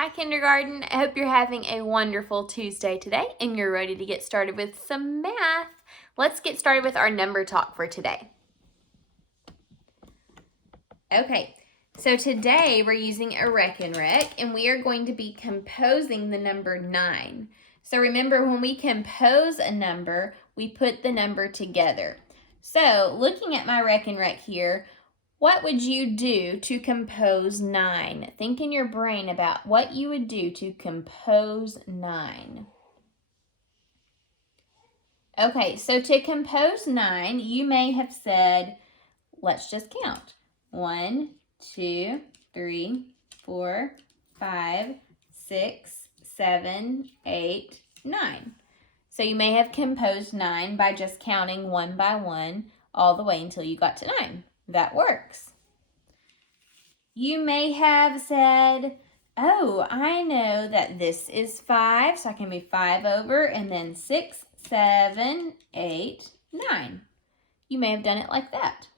Hi, kindergarten. I hope you're having a wonderful Tuesday today and you're ready to get started with some math. Let's get started with our number talk for today. Okay, so today we're using a Reckon Rec and we are going to be composing the number 9. So remember, when we compose a number, we put the number together. So looking at my Reckon Rec here, what would you do to compose 9? Think in your brain about what you would do to compose 9. Okay, so to compose 9, you may have said, let's just count. 1, 2, 3, 4, 5, 6, 7, 8, 9. So you may have composed 9 by just counting one by one all the way until you got to 9. That works. You may have said, oh, I know that this is 5, so I can move 5 over, and then 6, 7, 8, 9. You may have done it like that.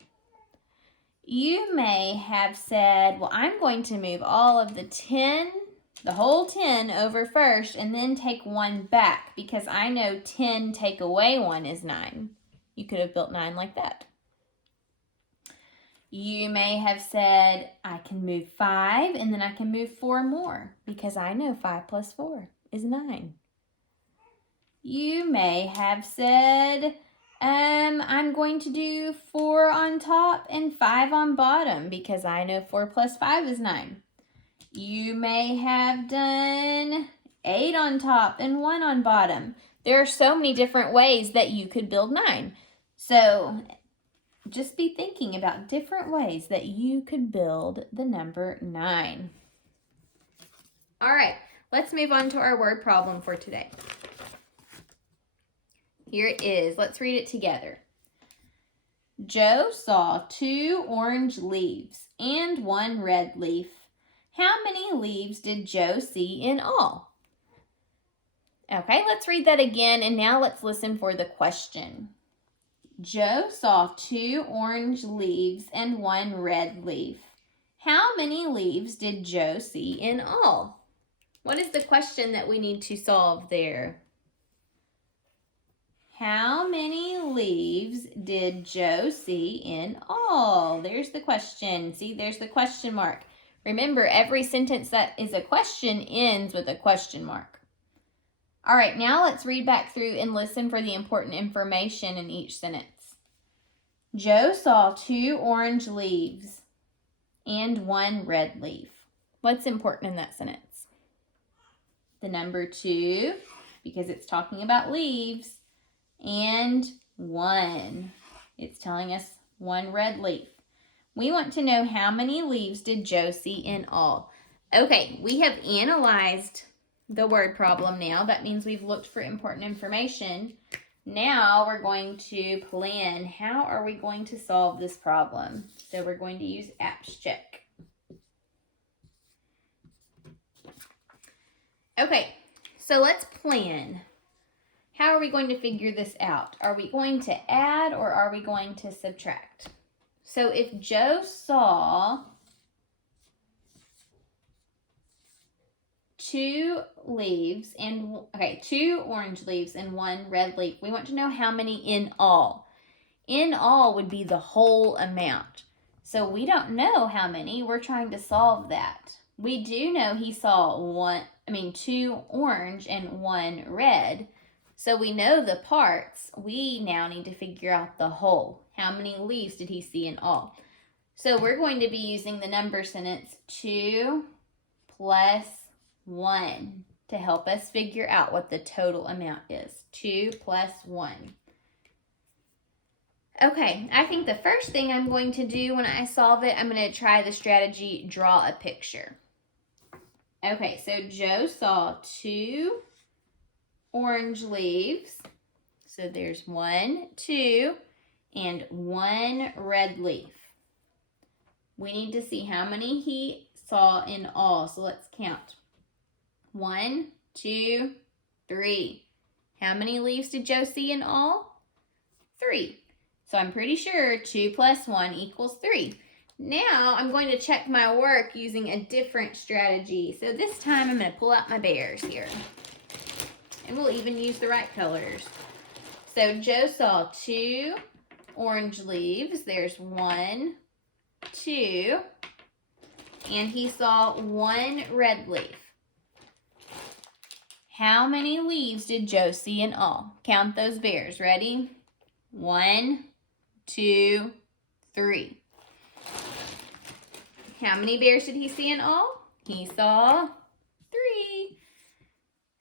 You may have said, well, I'm going to move all of the whole 10 over first, and then take 1 back, because I know 10 take away 1 is 9. You could have built 9 like that. You may have said, I can move 5 and then I can move 4 more because I know 5 plus 4 is 9. You may have said, I'm going to do 4 on top and 5 on bottom because I know 4 plus 5 is 9. You may have done 8 on top and 1 on bottom. There are so many different ways that you could build 9. So just be thinking about different ways that you could build the number 9. All right, let's move on to our word problem for today. Here it is. Let's read it together. Joe saw 2 orange leaves and 1 red leaf. How many leaves did Joe see in all? Okay, let's read that again, and now let's listen for the question. Joe saw 2 orange leaves and 1 red leaf. How many leaves did Joe see in all? What is the question that we need to solve there? How many leaves did Joe see in all? There's the question. See, there's the question mark. Remember, every sentence that is a question ends with a question mark. All right, now let's read back through and listen for the important information in each sentence. Joe saw 2 orange leaves and 1 red leaf. What's important in that sentence? The number 2, because it's talking about leaves, and 1. It's telling us 1 red leaf. We want to know how many leaves did Joe see in all. Okay, we have analyzed the word problem now. That means we've looked for important information. Now we're going to plan how are we going to solve this problem. So we're going to use Apps Check. Okay, so let's plan. How are we going to figure this out? Are we going to add or are we going to subtract? So if Joe saw 2 orange leaves and 1 red leaf, we want to know how many in all. In all would be the whole amount. So we don't know how many. We're trying to solve that. We do know he saw 2 orange and 1 red. So we know the parts. We now need to figure out the whole. How many leaves did he see in all? So we're going to be using the number sentence 2 plus 1 to help us figure out what the total amount is. 2 plus 1. Okay, I think the first thing I'm going to do when I solve it, I'm going to try the strategy, draw a picture. Okay, so Joe saw 2 orange leaves. So there's 1, 2, and 1 red leaf. We need to see how many he saw in all. So let's count. 1, 2, 3. How many leaves did Joe see in all? 3. So I'm pretty sure 2 plus 1 equals 3. Now I'm going to check my work using a different strategy. So this time I'm going to pull out my bears here. And we'll even use the right colors. So Joe saw 2 orange leaves. There's 1, 2. And he saw 1 red leaf. How many leaves did Joe see in all? Count those bears. Ready? 1, 2, 3. How many bears did he see in all? He saw 3.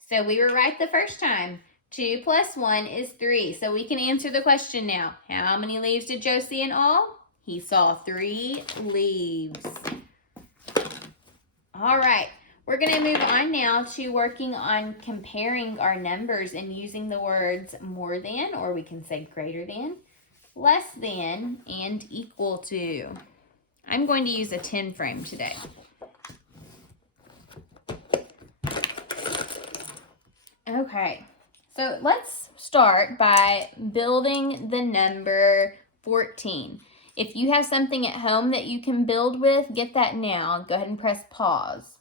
So we were right the first time. 2 plus 1 is 3. So we can answer the question now. How many leaves did Joe see in all? He saw 3 leaves. All right. We're going to move on now to working on comparing our numbers and using the words more than, or we can say greater than, less than, and equal to. I'm going to use a 10 frame today. Okay, so let's start by building the number 14. If you have something at home that you can build with, get that now. Go ahead and press pause.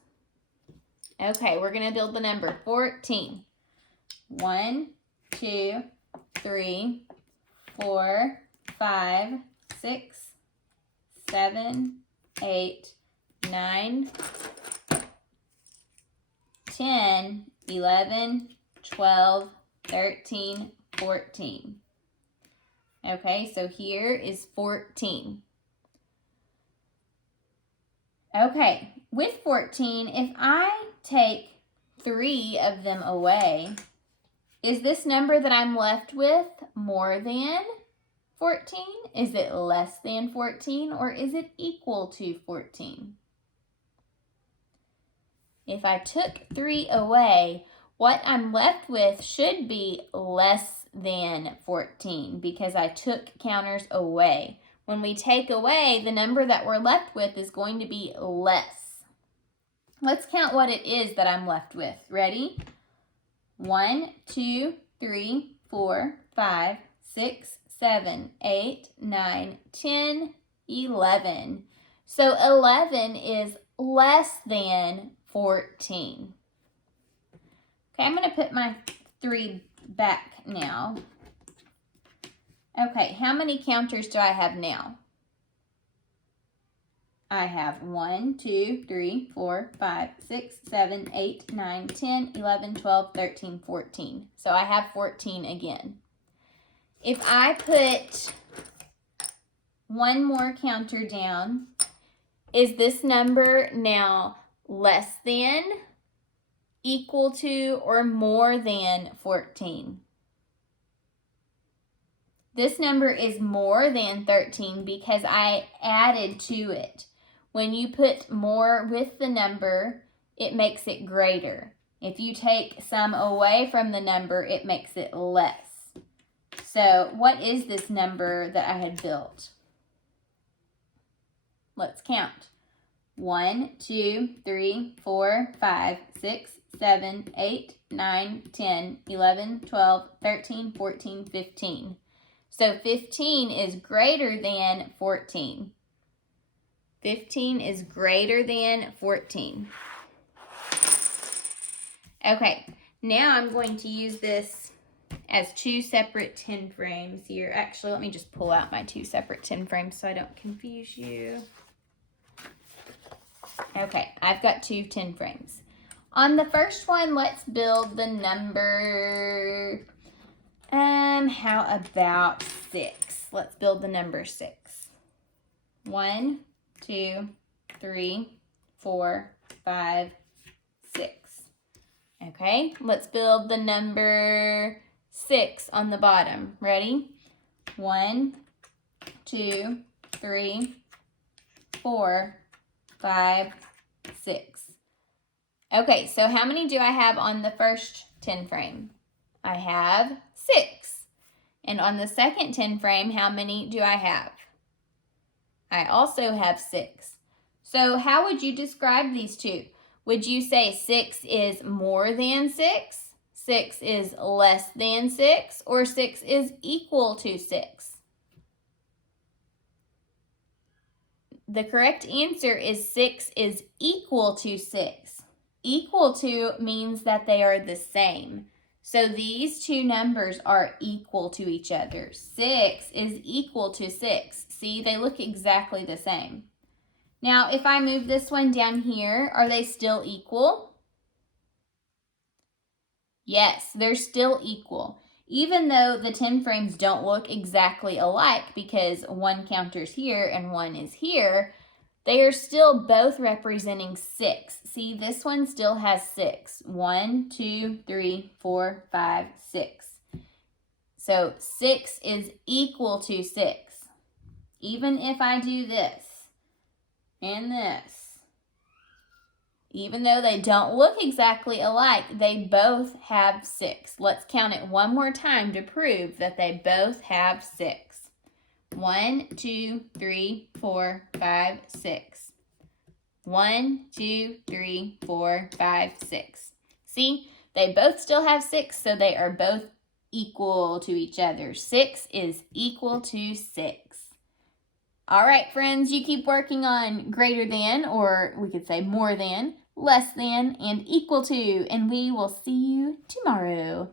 Okay, we're going to build the number 14. 1, 2, 3, 4, 5, 6, 7, 8, 9, 10, 11, 12, 13, 14. Okay, so here is 14. Okay, with 14, if I take 3 of them away, is this number that I'm left with more than 14? Is it less than 14, or is it equal to 14? If I took 3 away, what I'm left with should be less than 14 because I took counters away. When we take away, the number that we're left with is going to be less. Let's count what it is that I'm left with. Ready? 1, 2, 3, 4, 5, 6, 7, 8, 9, 10, 11. So 11 is less than 14. Okay, I'm going to put my 3 back now. Okay, how many counters do I have now? I have 1, 2, 3, 4, 5, 6, 7, 8, 9, 10, 11, 12, 13, 14. So I have 14 again. If I put 1 more counter down, is this number now less than, equal to, or more than 14? This number is more than 13 because I added to it. When you put more with the number, it makes it greater. If you take some away from the number, it makes it less. So what is this number that I had built? Let's count. 1, 2, 3, 4, 5, 6, 7, 8, 9, 10, 11, 12, 13, 14, 15. So 15 is greater than 14. 15 is greater than 14. Okay, now I'm going to use this as 2 separate 10 frames here. Actually, let me just pull out my 2 separate 10 frames so I don't confuse you. Okay, I've got 2 10 frames. On the first one, let's build the number, how about 6? Let's build the number 6. 1, 2, 3, 4, 5, 6. Okay, let's build the number 6 on the bottom. Ready? 1, 2, 3, 4, 5, 6. Okay, so how many do I have on the first 10 frame? I have 6. And on the second 10 frame, how many do I have? I also have 6. So how would you describe these two? Would you say 6 is more than 6, 6 is less than 6, or 6 is equal to 6? The correct answer is 6 is equal to 6. Equal to means that they are the same. So these two numbers are equal to each other. 6 is equal to 6. See, they look exactly the same. Now, if I move this one down here, are they still equal? Yes, they're still equal. Even though the 10 frames don't look exactly alike because one counter's here and one is here, they are still both representing 6. See, this one still has 6. 1, 2, 3, 4, 5, 6. So 6 is equal to 6. Even if I do this and this, even though they don't look exactly alike, they both have 6. Let's count it one more time to prove that they both have 6. 1, 2, 3, 4, 5, 6. 1, 2, 3, 4, 5, 6. See, they both still have 6, so they are both equal to each other. 6 is equal to 6. All right, friends, you keep working on greater than, or we could say more than, less than, and equal to, and we will see you tomorrow.